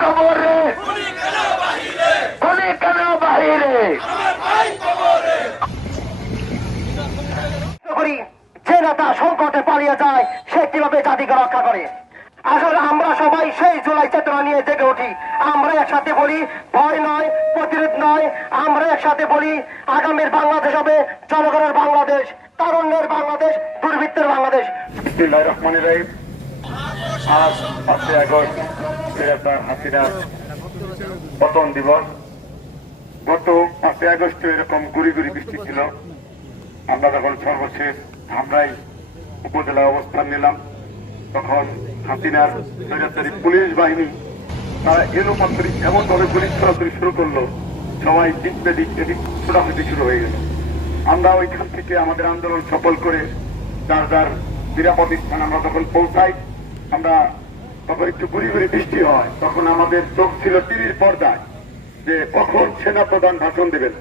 কবরে, খুনি কেন বাহিরে। যে নেতা সংকটে পালিয়ে যায় সে কিভাবে জাতিকে রক্ষা করে। আসলে আমরা সবাই সেই জুলাই চেতনা নিয়ে জেগে উঠি। আমরা একসাথে বলি ভয় নয়, প্রতিরোধ নয়। আমরা একসাথে বলি আগামীর বাংলাদেশ হবে জনগণের বাংলাদেশ, তারুণ্যের বাংলাদেশ, দুর্বৃত্তের বাংলাদেশ। বিসমিল্লাহির রহমানির রহিম। আজ 5 আগস্ট হাসিনার পতন দিবস। গত 5 আগস্ট এরকম গুড়ি গুড়ি বৃষ্টি ছিল। আমরা যখন সর্বশেষ ধামরাই উপজেলা অবস্থান নিলাম, তখন হাসিনার স্বৈরাচারী পুলিশ বাহিনী তারা এলো মাত্র এমন ভাবে গুলি ছড়াছড়ি শুরু করলো, সবাই দিক বেদিক এদিক ছোটাছুটি শুরু হয়ে গেল। আমরা ওইখান থেকে আমাদের আন্দোলন সফল করে যার যার নিরাপদ স্থান আমরা যখন পৌঁছাই, আমরা তখন একটু গুড়ি গুড়ি বৃষ্টি হয়। তখন আমাদের চোখ ছিল টিভির পর্দায় যে কখন সেনা প্রধান ভাষণ দেবেন।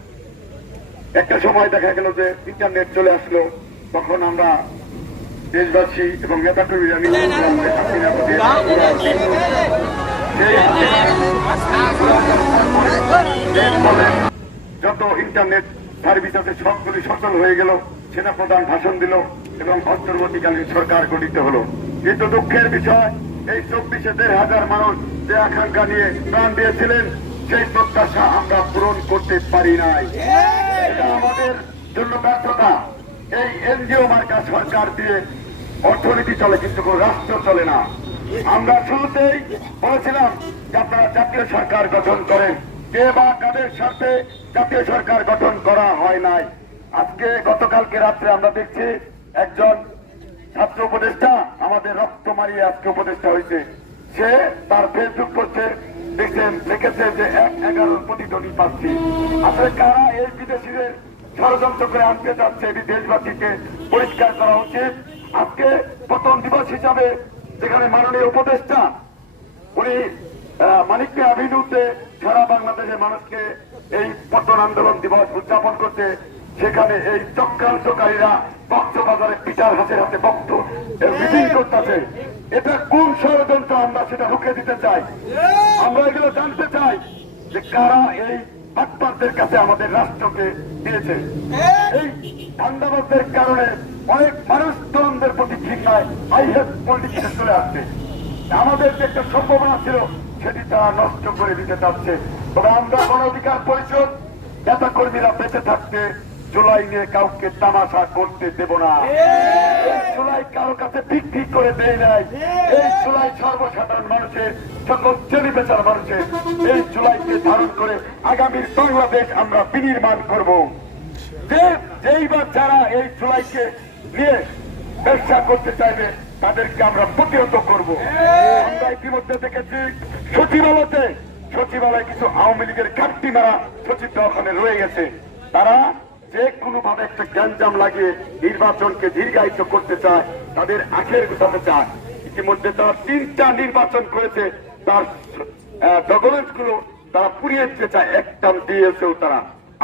একটা সময় দেখা গেল যে ইন্টারনেট চলে আসলো, তখন আমরা দেশবাসী এবং নেতা কর্মীরা মিলে যত ইন্টারনেট সার্ভিস আছে সবগুলি সচল হয়ে গেল। সেনা প্রধান ভাষণ দিল এবং অন্তর্বর্তীকালীন সরকার গঠিত হলো। কিন্তু দুঃখের বিষয়, এই 24-এ 1,500 মানুষ যে আকাঙ্ক্ষা নিয়ে প্রাণ দিয়েছিলেন, সেই প্রত্যাশা আমরা পূরণ করতে পারি নাই। এটা আমাদের জন্য ব্যর্থতা। এই এনজিও মার্কা সরকার দিয়ে অর্থনীতি চলে, কিন্তু কোন রাষ্ট্র চলে না। আমরা শুরুতেই বলেছিলাম যে আপনারা জাতীয় সরকার গঠন করেন, কে বা কাদের সাথে জাতীয় সরকার গঠন করা হয় নাই। আজকে গতকালকে রাত্রে আমরা দেখছি একজন ছাত্র উপদেষ্টা আমাদের রক্ত মারিয়ে আজকে উপদেষ্টা হয়েছে। সে তার ফেসবুক পোস্টে দেখছেন লিখেছে যে 11 প্রতিদ্বন্দ্বী পাচ্ছি। আসলে কারা এই বিদেশিদের ষড়যন্ত্র করে আনতে যাচ্ছে, এটি দেশবাসীকে পরিষ্কার করা উচিত। আজকে প্রথম দিবস হিসাবে যেখানে মাননীয় উপদেষ্টা উনি মানিককে অভিনুতে সারা বাংলাদেশের মানুষকে এই পতন আন্দোলন দিবস উদযাপন করতে, সেখানে এই চক্রান্তকারীরা কক্সবাজারে পিটার হাতের হাতে মিটিং করতেছে। এটা কোন ষড়যন্ত্র, আমরা সেটা রুখে দিতে চাই। আমরা এগুলো জানতে চাই যে কারা এই বাটপারদের কাছে আমাদের রাষ্ট্রকে দিয়েছে। এই ধান্দাবাজদের কারণে অনেক মানুষ তরুণদের প্রতি ঘৃণায় আই হেট পলিটিক্সে চলে আসছে। আমাদের যে একটা সম্ভাবনা ছিল সেটি তারা নষ্ট করে দিতে চাচ্ছে। তবে আমরা গণ অধিকার পরিষদ নেতা কর্মীরা বেঁচে থাকতে জুলাই নিয়ে কাউকে তামাশা করতে দেব না। এই জুলাই কারো কাছে বিক্রি করে দেয় নাই। এই জুলাই সর্বসাধারণ মানুষের, সকল শ্রেণী পেশার মানুষের, এই জুলাইকে ধারণ করে আগামীর বাংলাদেশ আমরা বিনির্মাণ করব। যেইবার যারা এই জুলাইকে নিয়ে ব্যবসা করতে চাইবে তাদেরকে আমরা প্রতিহত করব। আমরা ইতিমধ্যে দেখেছি সচিবালয়ে কিছু আওয়ামী লীগের ঘাটতি মারা সচিবরা ওখানে রয়ে গেছে। তারা যে কোনো ভাবে একটা গ্যাঞ্জাম লাগিয়ে নির্বাচনকে দীর্ঘায়িত করতে চায়, তাদের আখের গোছাতে চায়। ইতিমধ্যে তারা 3টা নির্বাচন করেছে, তার ডকুমেন্টস গুলো তারা পুড়িয়ে দিতে চায়, একটা দিয়েছেও তারা।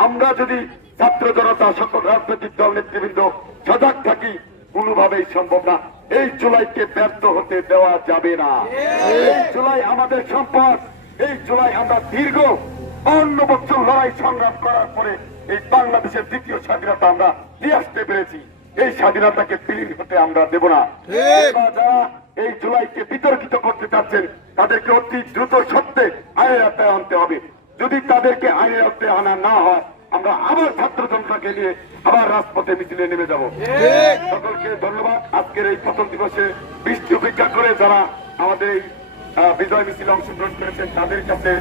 আমরা যদি ছাত্র জনতা, সকল রাজনৈতিক দল নেতৃবৃন্দ সজাগ থাকি, কোনোভাবেই সম্ভব না। এই জুলাইকে ব্যর্থ হতে দেওয়া যাবে না। এই জুলাই আমাদের সম্পদ। এই জুলাই আমরা দীর্ঘ 52 বছর লড়াই সংগ্রাম করার পরে এই বাংলাদেশের দ্বিতীয় স্বাধীনতা আমরা নিয়ে আসতে পেরেছি। এই স্বাধীনতাকে বিলীন হতে আমরা দেব না। যারা এই জুলাইকে বিতর্কিত করতে চাচ্ছেন তাদেরকে অতি দ্রুত সত্ত্বে আইনের আওতায় আনতে হবে। যদি তাদেরকে আইনের আওতায় আনা না হয়, আমরা আবার ছাত্র জনতাকে নিয়ে আবার রাজপথে মিছিলে নেমে যাব। সকলকে ধন্যবাদ। আজকের এই প্রথম দিবসে বৃষ্টি উপেক্ষা করে যারা আমাদের এই বিজয় মিছিলে অংশগ্রহণ করেছেন তাদের কাছে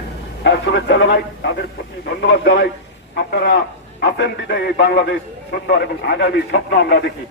শুভেচ্ছা জানাই, তাদের প্রতি ধন্যবাদ জানাই। আপনারা আছেন বিদায় এই বাংলাদেশ সুন্দর এবং আগামী স্বপ্ন আমরা দেখি।